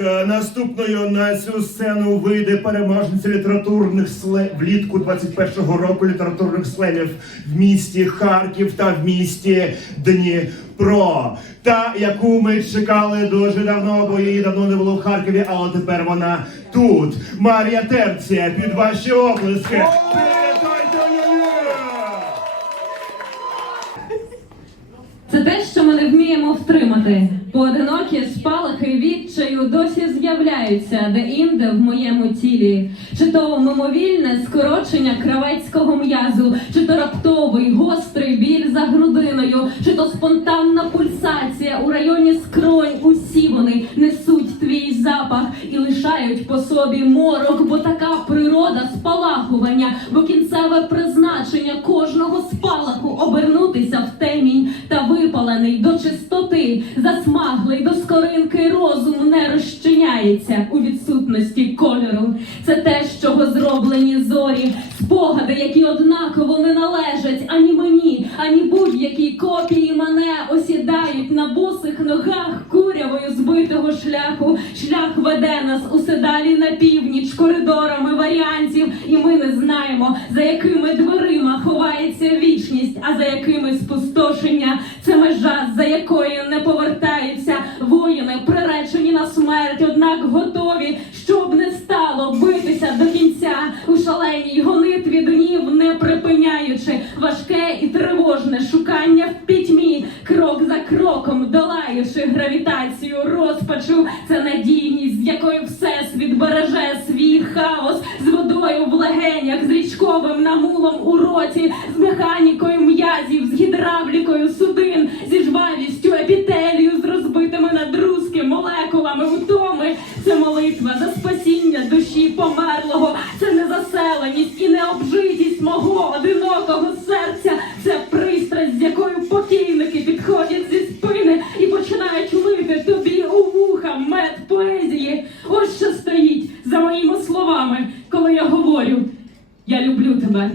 е, наступною на цю сцену вийде переможниця літературних сле влітку 21-го року літературних слемів в місті Харків та в місті Дніпро. Та яку ми чекали дуже давно, бо її давно не було в Харкові, але тепер вона тут. Марія Терція, під ваші оплески. Це те, що ми не вміємо втримати. Поодинокі спалахи відчаю досі з'являються де-інде в моєму тілі. Чи то мимовільне скорочення кравецького м'язу, чи то раптовий гострий біль за грудиною, чи то спонтанна пульсація у районі скронь. Усі вони несуть твій запах і лишають по собі морок, бо така природа спалахування, бо кінцеве призначення кожного спалаху обернутися в темінь та випалений до чистоти, засмаглий до скоринки розум не розчиняється у відсутності кольору. Це те, з чого зроблені зорі, спогади, які однаково не належать ані мені, ані будь-якій копії мене осідають на босих ногах курявою збитого шляху. Шлях веде нас усе далі на північ коридорами варіантів, і ми не знаємо, за якими дверима ховається вічність, а за якими воїни, приречені на смерть, однак готові, щоб не стало битися до кінця у шаленій гонитві днів, не припиняючи важке і тривожне шукання в пітьмі, крок за кроком долаючи гравітацію розпачу. Це надійність, з якою всесвіт береже свій хаос з водою в легенях, з річковим намулом у роті, з механікою м'язів, з гідравлікою судин, зі жвавістю епітелію, молитва за спасіння душі померлого, це не заселеність і не обжитість мого одинокого серця, це пристрасть, з якою покійники підходять зі спини і починають лити тобі у вуха мед поезії. Ось що стоїть за моїми словами, коли я говорю: я люблю тебе.